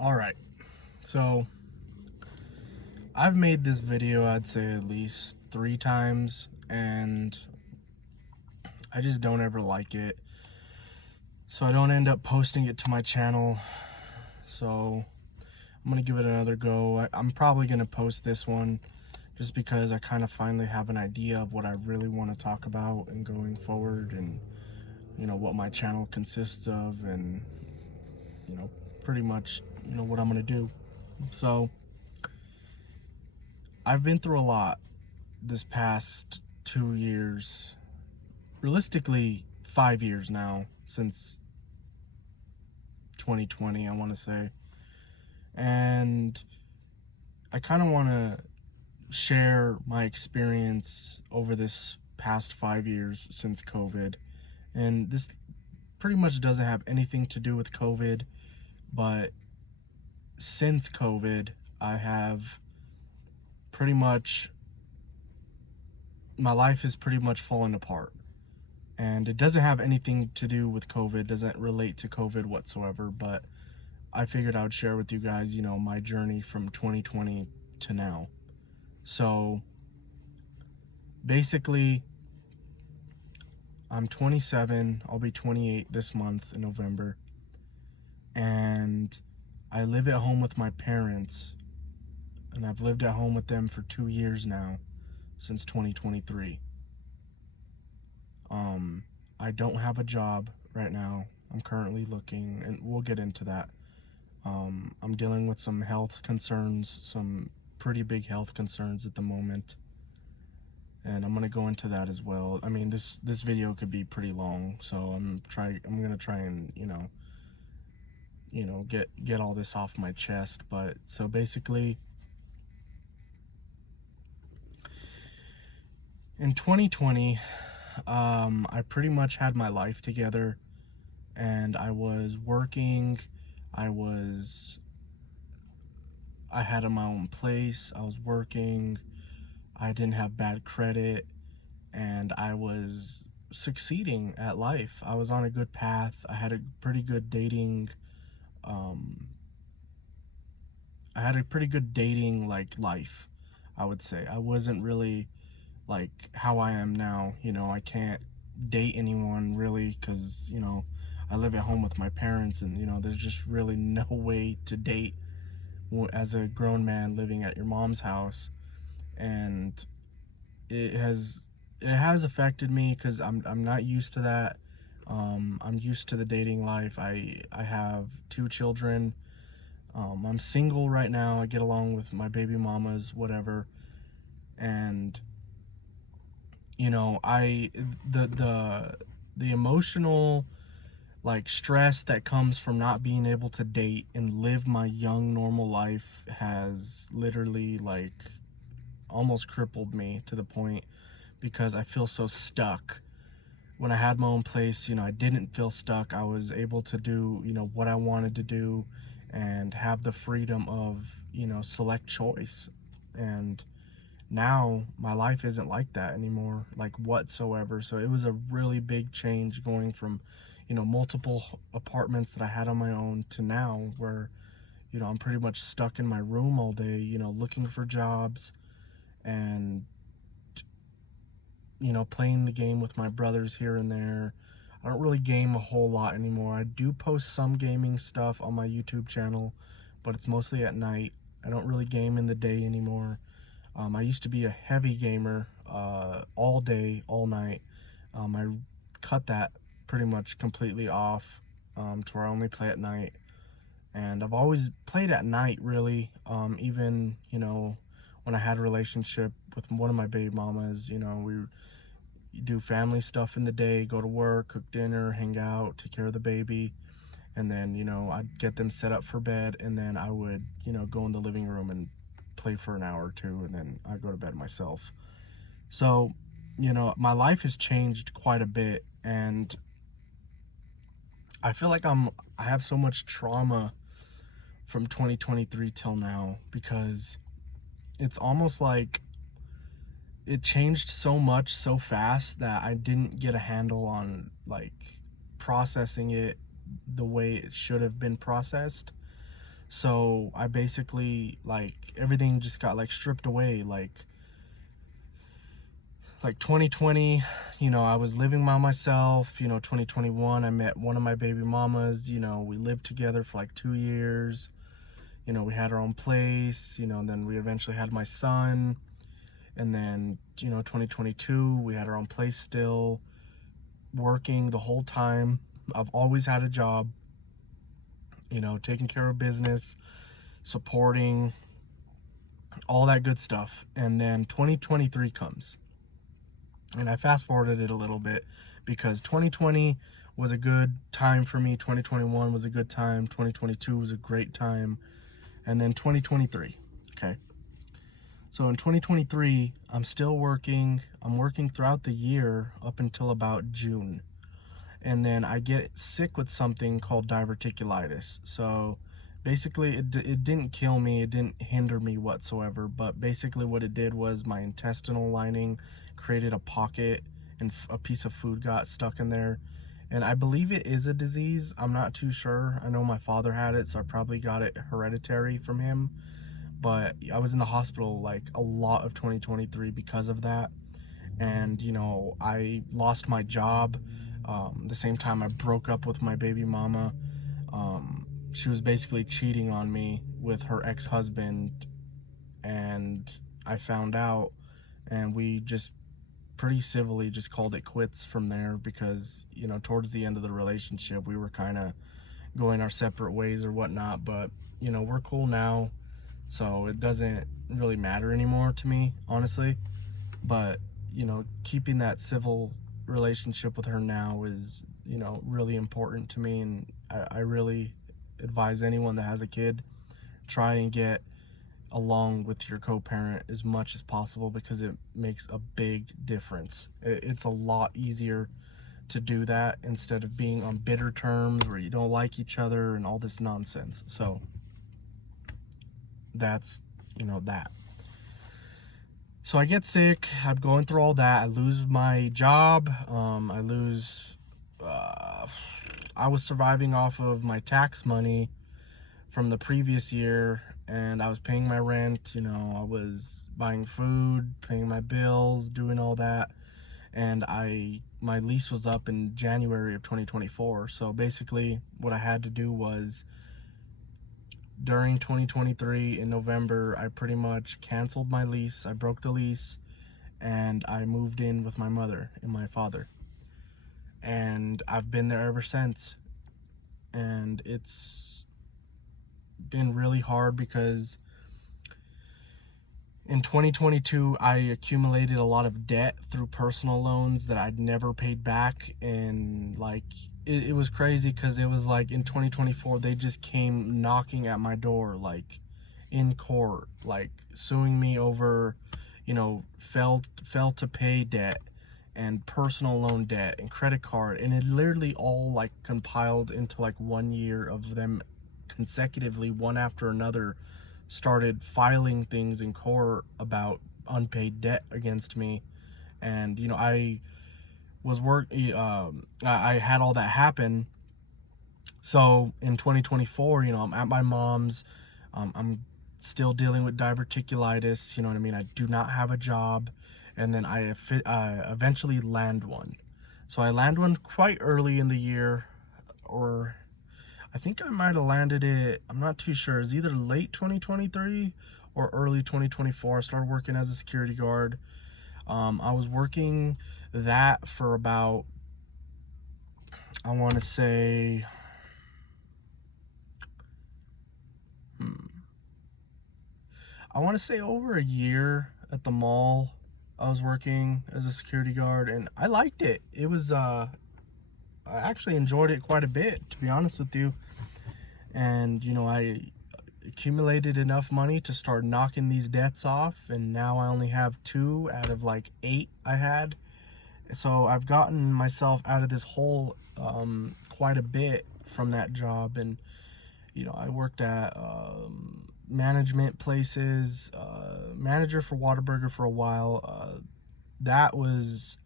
All right, so I've made this video, I'd say at least 3 times, and I just don't ever like it. So I don't end up posting it to my channel. So I'm gonna give it another go. I'm probably gonna post this one just because I kind of finally have an idea of what I really want to talk about and going forward, and what my channel consists of, and pretty much what I'm gonna do. So I've been through a lot this past 2 years, realistically 5 years now, since 2020, I want to say. And I kind of want to share my experience over this past 5 years since COVID. And this pretty much doesn't have anything to do with COVID, but since COVID, I have pretty much, my life is pretty much fallen apart. And it doesn't have anything to do with COVID, doesn't relate to COVID whatsoever, but I figured I would share with you guys, my journey from 2020 to now. So basically, I'm 27, I'll be 28 this month in November, and I live at home with my parents, and I've lived at home with them for 2 years now, since 2023. I don't have a job right now. I'm currently looking, and we'll get into that. I'm dealing with some health concerns, some pretty big health concerns at the moment, and I'm gonna go into that as well. I mean, this video could be pretty long, so I'm gonna try and get all this off my chest. But so basically, in 2020, I pretty much had my life together, and I was working. I had my own place. I was working. I didn't have bad credit, and I was succeeding at life. I was on a good path. I had a pretty good dating. I had a pretty good dating life, I would say. I wasn't really like how I am now. I can't date anyone really, because I live at home with my parents, and there's just really no way to date as a grown man living at your mom's house. And it has affected me, because I'm not used to that. I'm used to the dating life. I have 2 children. I'm single right now. I get along with my baby mamas, whatever. And I the emotional stress that comes from not being able to date and live my young normal life has literally almost crippled me, to the point because I feel so stuck. When I had my own place, I didn't feel stuck. I was able to do what I wanted to do, and have the freedom of select choice. And now my life isn't like that anymore, whatsoever. So it was a really big change, going from multiple apartments that I had on my own, to now where I'm pretty much stuck in my room all day, looking for jobs, and playing the game with my brothers here and there. I don't really game a whole lot anymore. I do post some gaming stuff on my YouTube channel, but it's mostly at night. I don't really game in the day anymore. I used to be a heavy gamer, all day, all night. I cut that pretty much completely off, to where I only play at night. And I've always played at night, really. Even, when I had a relationship with one of my baby mamas, we do family stuff in the day, go to work, cook dinner, hang out, take care of the baby. And then, I'd get them set up for bed, and then I would, go in the living room and play for an hour or two, and then I go to bed myself. So, my life has changed quite a bit, and I feel like I have so much trauma from 2023 till now, because it's almost like it changed so much so fast that I didn't get a handle on processing it the way it should have been processed. So I basically, like, everything just got like stripped away. Like 2020, you know, I was living by myself. You know, 2021, I met one of my baby mamas. You know, we lived together for like 2 years. You know, we had our own place, you know, and then we eventually had my son. And then, you know, 2022, we had our own place still, working the whole time. I've always had a job, you know, taking care of business, supporting, all that good stuff. And then 2023 comes. And I fast forwarded it a little bit because 2020 was a good time for me. 2021 was a good time. 2022 was a great time. And then 2023, okay? So in 2023, I'm still working. I'm working throughout the year up until about June. And then I get sick with something called diverticulitis. So basically, it didn't kill me. It didn't hinder me whatsoever. But basically what it did was my intestinal lining created a pocket and a piece of food got stuck in there. And I believe it is a disease. I'm not too sure. I know my father had it, so I probably got it hereditary from him. But I was in the hospital like a lot of 2023 because of that. And, you know, I lost my job. The same time I broke up with my baby mama. She was basically cheating on me with her ex-husband, and I found out, and we just pretty civilly just called it quits from there because, you know, towards the end of the relationship, we were kind of going our separate ways or whatnot. But, you know, we're cool now, so it doesn't really matter anymore to me, honestly. But, you know, keeping that civil relationship with her now is, you know, really important to me. And I really advise anyone that has a kid, try and get along with your co-parent as much as possible because it makes a big difference. It's a lot easier to do that instead of being on bitter terms where you don't like each other and all this nonsense. So that's, you know, that. So I get sick, I'm going through all that, I lose my job, I was surviving off of my tax money from the previous year, and I was paying my rent, you know, I was buying food, paying my bills, doing all that, and my lease was up in January of 2024, so basically what I had to do was, during 2023 in November, I pretty much canceled my lease. I broke the lease and I moved in with my mother and my father. And I've been there ever since. And it's been really hard because in 2022, I accumulated a lot of debt through personal loans that I'd never paid back. And like, it was crazy because it was like in 2024 they just came knocking at my door, like in court, like suing me over, you know, failed to pay debt and personal loan debt and credit card, and it literally all like compiled into like 1 year of them consecutively, one after another, started filing things in court about unpaid debt against me. And, you know, I had all that happen. So in 2024, you know, I'm at my mom's. I'm still dealing with diverticulitis. You know what I mean? I do not have a job, and then I eventually land one. So I land one quite early in the year, or I think I might have landed it. I'm not too sure. It's either late 2023 or early 2024. I started working as a security guard. I was working that for about, I want to say, over a year at the mall. I was working as a security guard, and I liked it. It was, I actually enjoyed it quite a bit, to be honest with you. And, you know, I accumulated enough money to start knocking these debts off, and now I only have 2 out of like 8 I had. So I've gotten myself out of this hole quite a bit from that job. And, you know, I worked at management places, manager for Whataburger for a while. That was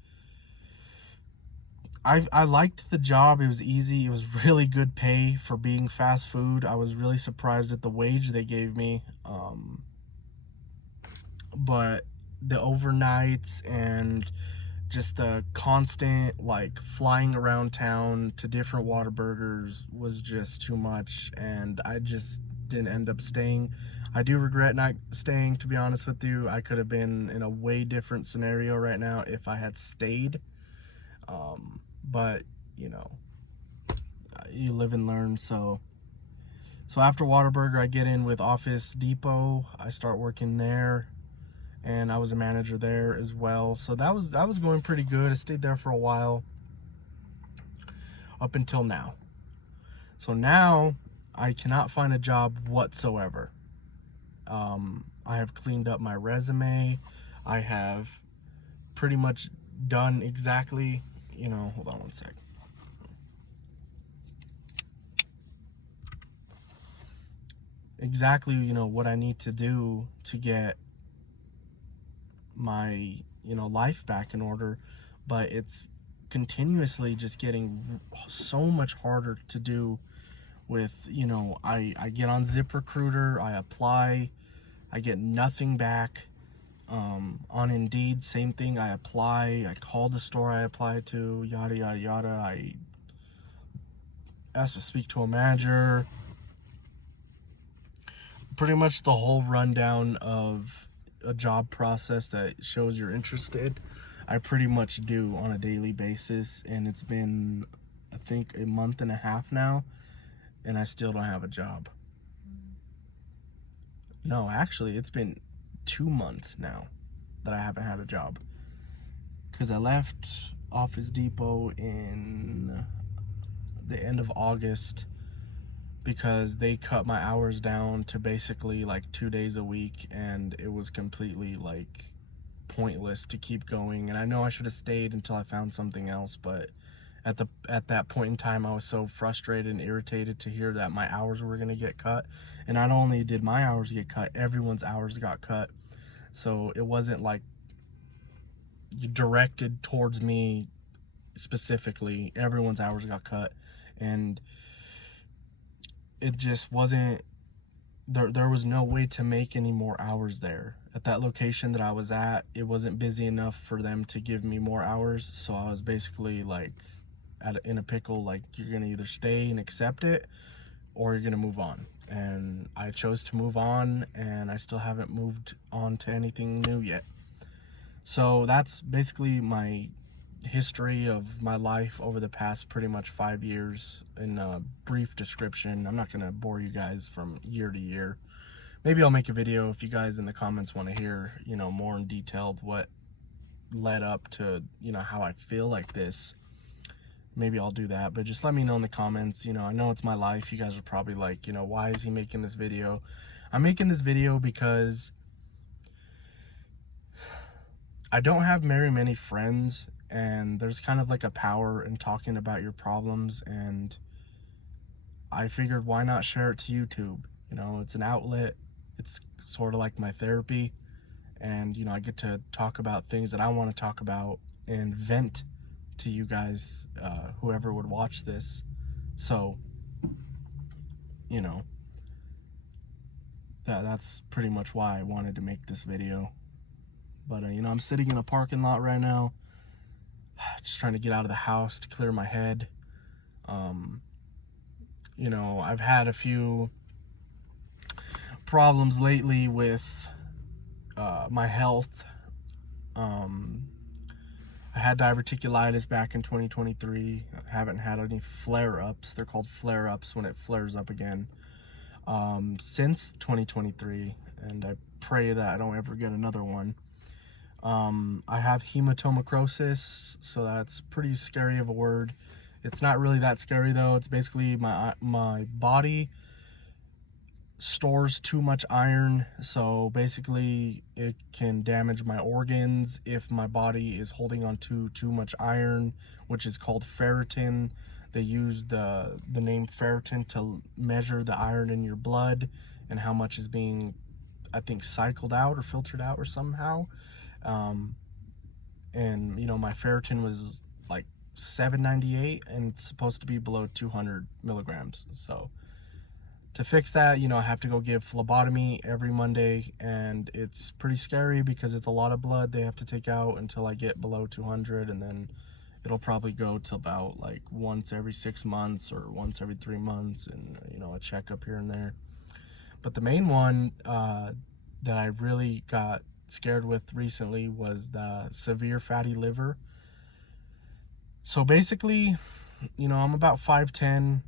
I liked the job. It was easy. It was really good pay for being fast food. I was really surprised at the wage they gave me. But the overnights and just the constant like flying around town to different Whataburgers was just too much, and I just didn't end up staying. I do regret not staying, to be honest with you. I could have been in a way different scenario right now if I had stayed. But you know, you live and learn. So after Whataburger, I get in with Office Depot. I start working there, and I was a manager there as well. So that was going pretty good. I stayed there for a while, up until now. So now I cannot find a job whatsoever. I have cleaned up my resume. I have pretty much done exactly, hold on one sec. Exactly, what I need to do to get my, life back in order, but it's continuously just getting so much harder to do with, I get on ZipRecruiter, I apply, I get nothing back. On Indeed, same thing. I apply, I call the store I applied to, yada yada yada. I asked to speak to a manager. Pretty much the whole rundown of a job process that shows you're interested, I pretty much do on a daily basis, and it's been, I think, a month and a half now, and I still don't have a job. No, actually, it's been 2 months now that I haven't had a job, because I left Office Depot in the end of August because they cut my hours down to basically like 2 days a week, and it was completely like pointless to keep going. And I know I should have stayed until I found something else, but at that point in time, I was so frustrated and irritated to hear that my hours were going to get cut. And not only did my hours get cut, everyone's hours got cut. So it wasn't like directed towards me specifically. Everyone's hours got cut, and it just wasn't there was no way to make any more hours there. At that location that I was at, it wasn't busy enough for them to give me more hours. So I was basically like in a pickle, like, you're gonna either stay and accept it, or you're gonna move on. And I chose to move on, and I still haven't moved on to anything new yet. So that's basically my history of my life over the past pretty much 5 years in a brief description. I'm not going to bore you guys from year to year. Maybe I'll make a video if you guys in the comments want to hear, more in detail what led up to, how I feel like this. Maybe I'll do that, but just let me know in the comments. I know it's my life. You guys are probably like, why is he making this video? I'm making this video because I don't have very many friends, and there's kind of like a power in talking about your problems, and I figured, why not share it to YouTube? It's an outlet. It's sort of like my therapy, and I get to talk about things that I want to talk about and vent to you guys, whoever would watch this. So that's pretty much why I wanted to make this video. But I'm sitting in a parking lot right now, just trying to get out of the house to clear my head. I've had a few problems lately with my health. I had diverticulitis back in 2023. I haven't had any flare-ups. They're called flare-ups when it flares up again, since 2023, and I pray that I don't ever get another one. I have hematomacrosis, so that's pretty scary of a word. It's not really that scary though. It's basically my body stores too much iron, so basically it can damage my organs if my body is holding on to too much iron, which is called ferritin. They use the name ferritin to measure the iron in your blood and how much is being, I think, cycled out or filtered out or somehow. And my ferritin was like 798, and it's supposed to be below 200 milligrams. So to fix that, you know, I have to go give phlebotomy every Monday, and it's pretty scary because it's a lot of blood they have to take out until I get below 200, and then it'll probably go to about like once every 6 months or once every 3 months, and you know, a checkup here and there. But the main one that I really got scared with recently was the severe fatty liver. So basically, you know, I'm about 5'10".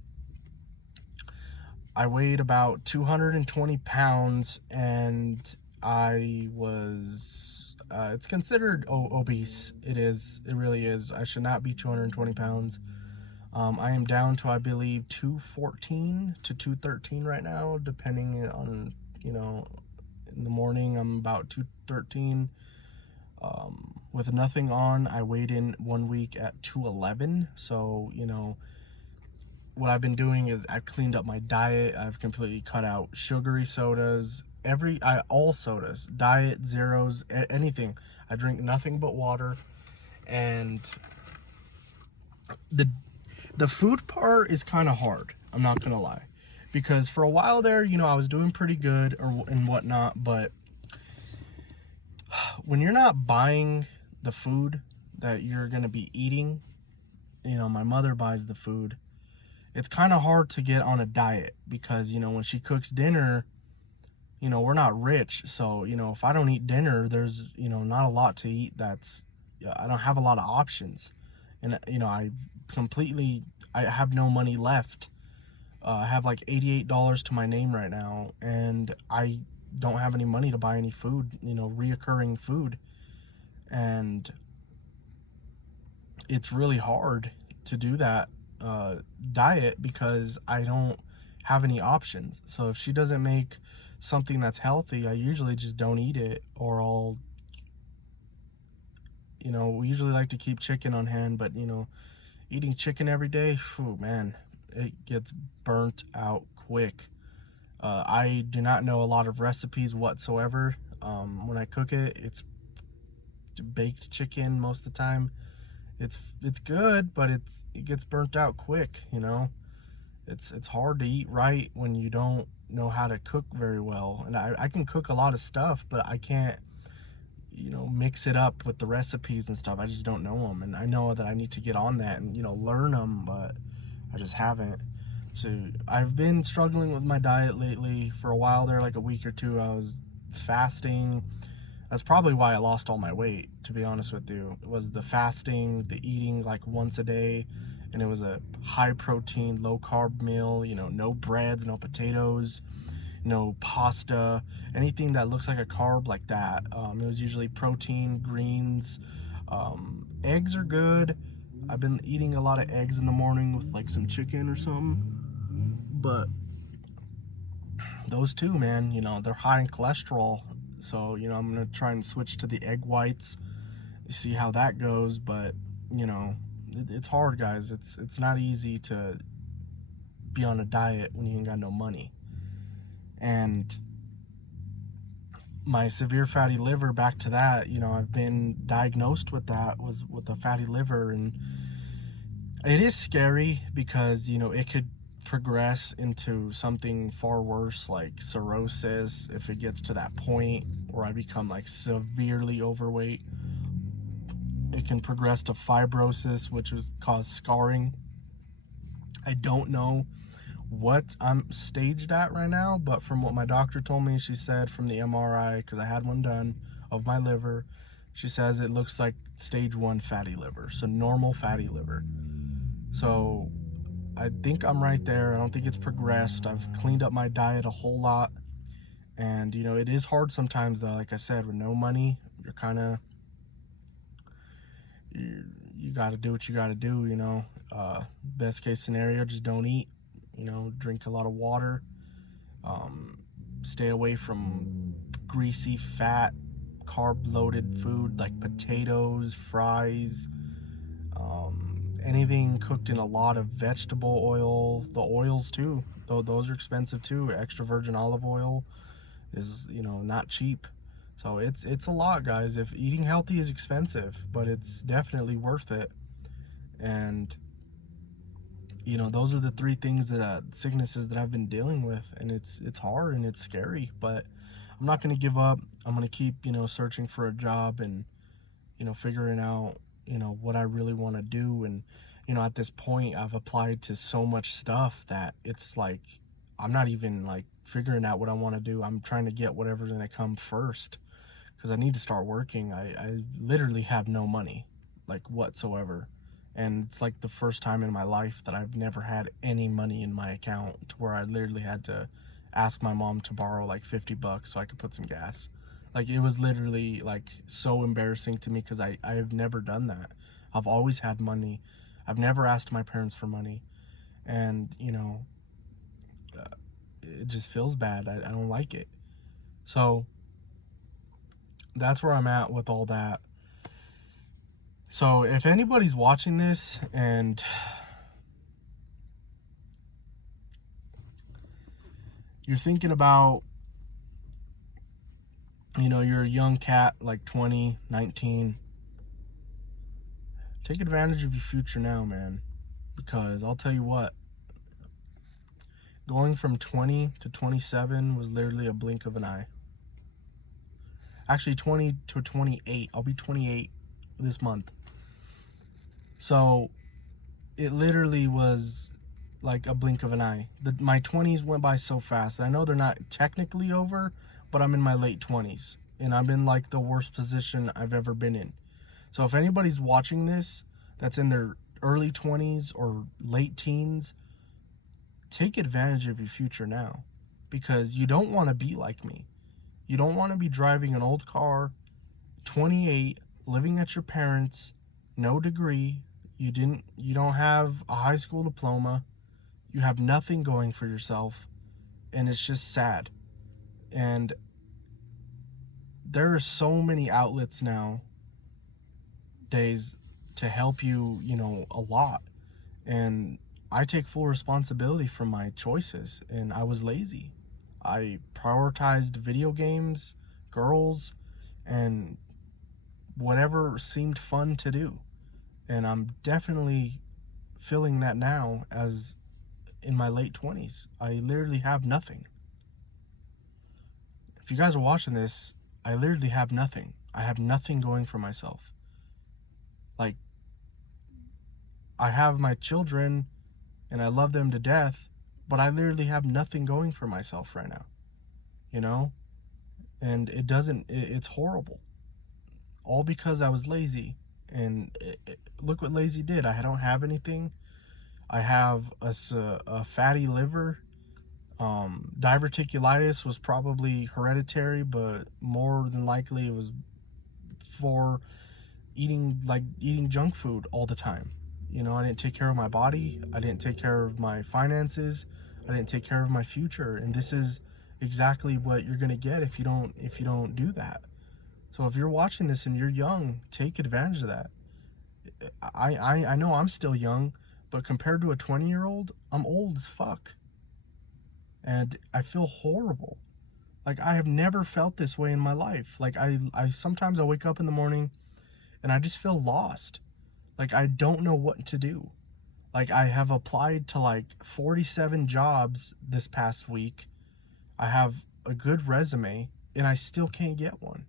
I weighed about 220 pounds, and I was, it's considered obese. It is, it really is. I should not be 220 pounds. I am down to, I believe, 214 to 213 right now, depending on, you know, in the morning I'm about 213. With nothing on, I weighed in 1 week at 211. So, you know, what I've been doing is I've cleaned up my diet. I've completely cut out sugary sodas, all sodas, diet, zeros, anything. I drink nothing but water. And the food part is kind of hard, I'm not gonna lie, because for a while there, you know, I was doing pretty good and whatnot, but when you're not buying the food that you're gonna be eating, you know, my mother buys the food, it's kind of hard to get on a diet, because, you know, when she cooks dinner, you know, we're not rich, so, you know, if I don't eat dinner, there's, you know, not a lot to eat. I don't have a lot of options, and, you know, I have no money left. I have like $88 to my name right now, and I don't have any money to buy any food, you know, reoccurring food, and it's really hard to do that diet because I don't have any options. So if she doesn't make something that's healthy, I usually just don't eat it, or I'll, you know, we usually like to keep chicken on hand, but, you know, eating chicken every day, phew, man, it gets burnt out quick. I do not know a lot of recipes whatsoever. When I cook it, it's baked chicken most of the time. It's good, but it gets burnt out quick, you know. It's hard to eat right when you don't know how to cook very well. And I can cook a lot of stuff, but I can't, you know, mix it up with the recipes and stuff. I just don't know them, and I know that I need to get on that and, you know, learn them, but I just haven't. So I've been struggling with my diet lately. For a while there, like a week or two, I was fasting. That's probably why I lost all my weight, to be honest with you. It was the fasting, the eating like once a day, and it was a high protein, low carb meal, you know, no breads, no potatoes, no pasta, anything that looks like a carb like that. It was usually protein, greens, eggs are good. I've been eating a lot of eggs in the morning with like some chicken or something, but those two, man, you know, they're high in cholesterol. So, you know, I'm gonna try and switch to the egg whites, see how that goes. But, you know, it's hard, guys. It's not easy to be on a diet when you ain't got no money. And my severe fatty liver, back to that, you know, I've been diagnosed with that, was with a fatty liver, and it is scary because, you know, it could progress into something far worse, like cirrhosis, if it gets to that point where I become like severely overweight. It can progress to fibrosis, which would cause scarring. I don't know what I'm staged at right now, but from what my doctor told me, she said from the MRI, because I had one done of my liver, she says it looks like stage 1 fatty liver, so normal fatty liver. So I think I'm right there. I don't think it's progressed. I've cleaned up my diet a whole lot, and, you know, it is hard sometimes though. Like I said, with no money, you're kind of, you got to do what you got to do, you know. Best case scenario, just don't eat, you know, drink a lot of water, stay away from greasy, fat, carb loaded food like potatoes, fries, anything cooked in a lot of vegetable oil. The oils too, though, those are expensive too. Extra virgin olive oil is, you know, not cheap. So it's a lot, guys. If eating healthy is expensive, but it's definitely worth it. And you know, those are the three things that sicknesses that I've been dealing with, and it's hard and it's scary, but I'm not going to give up. I'm going to keep, you know, searching for a job and, you know, figuring out, you know, what I really want to do. And, you know, at this point I've applied to so much stuff that it's like I'm not even like figuring out what I want to do. I'm trying to get whatever's going to come first, because I need to start working. I literally have no money, like whatsoever. And it's like the first time in my life that I've never had any money in my account, to where I literally had to ask my mom to borrow like 50 bucks so I could put some gas. Like, it was literally like so embarrassing to me, because I have never done that. I've always had money. I've never asked my parents for money. And, you know, it just feels bad. I don't like it. So that's where I'm at with all that. So if anybody's watching this and you're thinking about, you know, you're a young cat, like 20, 19, take advantage of your future now, man. Because I'll tell you what, going from 20 to 27 was literally a blink of an eye. Actually, 20 to 28. I'll be 28 this month. So it literally was like a blink of an eye. My 20s went by so fast. I know they're not technically over, but I'm in my late 20s, and I'm in like the worst position I've ever been in. So if anybody's watching this that's in their early 20s or late teens, take advantage of your future now, because you don't want to be like me. You don't want to be driving an old car, 28, living at your parents', no degree. You don't have a high school diploma. You have nothing going for yourself, and it's just sad. And there are so many outlets nowadays to help you, you know, a lot. And I take full responsibility for my choices, and I was lazy. I prioritized video games, girls, and whatever seemed fun to do. And I'm definitely feeling that now, as in my late 20s. I literally have nothing. If you guys are watching this, I literally have nothing. I have nothing going for myself. Like, I have my children and I love them to death, but I literally have nothing going for myself right now, you know? And it's horrible. All because I was lazy. And look what lazy did. I don't have anything. I have a fatty liver. Diverticulitis was probably hereditary, but more than likely it was for eating junk food all the time. You know, I didn't take care of my body. I didn't take care of my finances. I didn't take care of my future. And this is exactly what you're gonna get if you don't do that. So if you're watching this and you're young, take advantage of that. I know I'm still young, but compared to a 20-year-old, I'm old as fuck. And I feel horrible. Like, I have never felt this way in my life. Like, I sometimes I wake up in the morning and I just feel lost. Like, I don't know what to do. Like, I have applied to like 47 jobs this past week. I have a good resume and I still can't get one.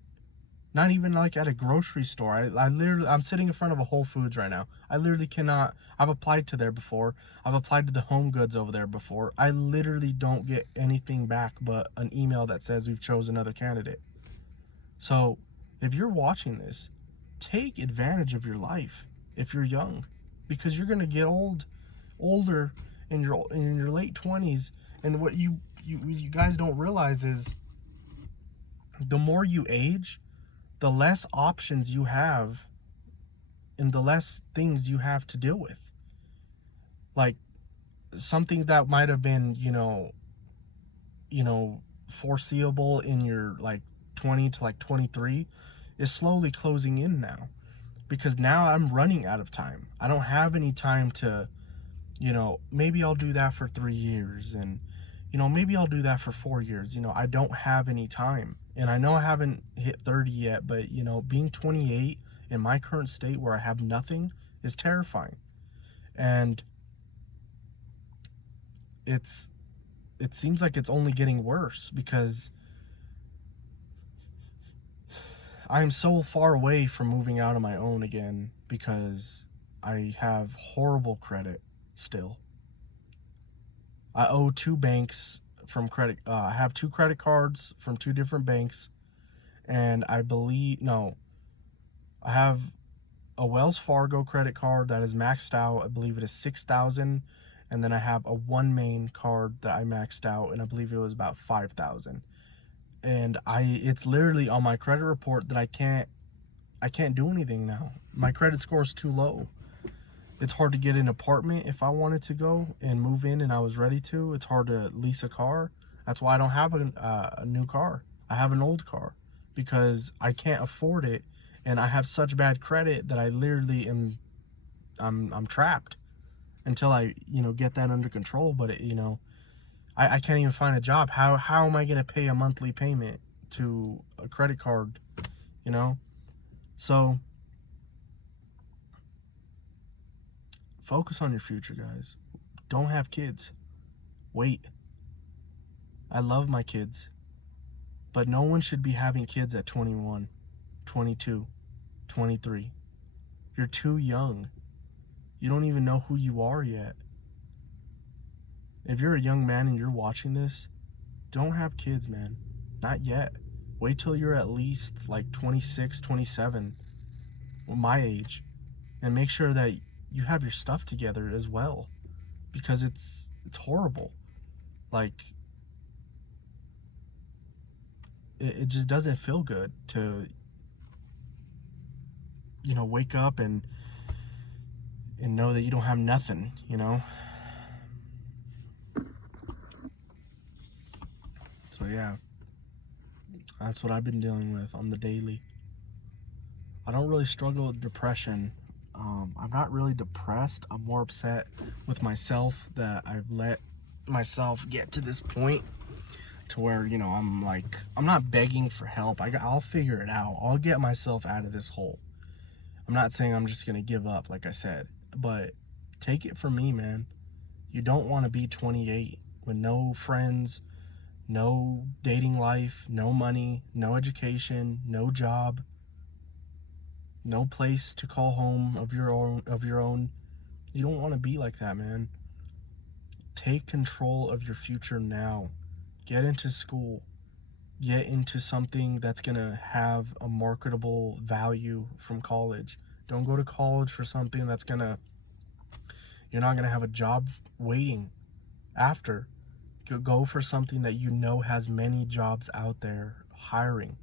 Not even like at a grocery store. I'm sitting in front of a Whole Foods right now. I literally cannot. I've applied to there before. I've applied to the Home Goods over there before. I literally don't get anything back but an email that says we've chosen another candidate. So if you're watching this, take advantage of your life if you're young, because you're gonna get older in your late 20s. And what you guys don't realize is, the more you age, the less options you have and the less things you have to deal with. Like, something that might have been, you know, foreseeable in your like 20 to like 23 is slowly closing in now, because now I'm running out of time. I don't have any time to, you know, maybe I'll do that for 3 years, and, you know, maybe I'll do that for 4 years. You know, I don't have any time. And I know I haven't hit 30 yet, but, you know, being 28 in my current state where I have nothing is terrifying. And it seems like it's only getting worse because I am so far away from moving out on my own again because I have horrible credit still. I owe two banks from credit. I have two credit cards from two different banks, and I have a Wells Fargo credit card that is maxed out. I believe it is 6,000, and then I have a OneMain card that I maxed out, and I believe it was about 5,000. And it's literally on my credit report that I can't do anything now. My credit score is too low. It's hard to get an apartment if I wanted to go and move in and I was ready to. It's hard to lease a car. That's why I don't have a new car. I have an old car because I can't afford it, and I have such bad credit that I literally I'm trapped until I get that under control. But I can't even find a job. How am I gonna pay a monthly payment to a credit card? So focus on your future, guys. Don't have kids. Wait. I love my kids, but no one should be having kids at 21, 22, 23. You're too young. You don't even know who you are yet. If you're a young man and you're watching this, don't have kids, man. Not yet. Wait till you're at least like 26, 27, my age, and make sure that you have your stuff together as well, because it's horrible. Like, it just doesn't feel good to wake up and know that you don't have nothing. So yeah, that's what I've been dealing with on the daily. I don't really struggle with depression. I'm not really depressed. I'm more upset with myself that I've let myself get to this point to where, I'm not begging for help. I'll figure it out. I'll get myself out of this hole. I'm not saying I'm just going to give up, like I said, but take it from me, man. You don't want to be 28 with no friends, no dating life, no money, no education, no job, no place to call home of your own. You don't want to be like that, man. Take control of your future now. Get into school. Get into something that's going to have a marketable value from college. Don't go to college for something you're not going to have a job waiting after. Go for something that has many jobs out there hiring.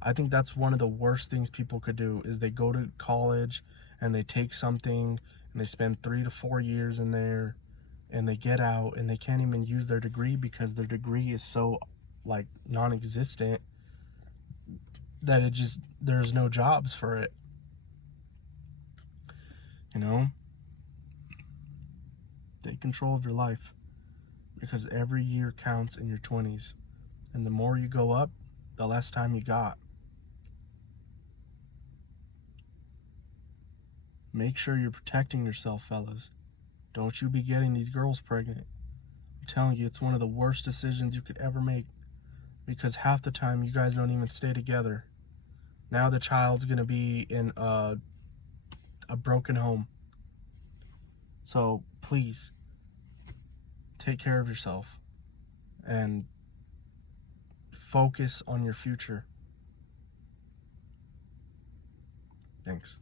I think that's one of the worst things people could do, is they go to college and they take something and they spend 3 to 4 years in there, and they get out and they can't even use their degree because their degree is so non-existent that there's no jobs for it. Take control of your life, because every year counts in your 20s, and the more you go up, the less time you got. Make sure you're protecting yourself, fellas. Don't you be getting these girls pregnant. I'm telling you, it's one of the worst decisions you could ever make, because half the time you guys don't even stay together. Now the child's gonna be in a broken home. So please, take care of yourself and focus on your future. Thanks.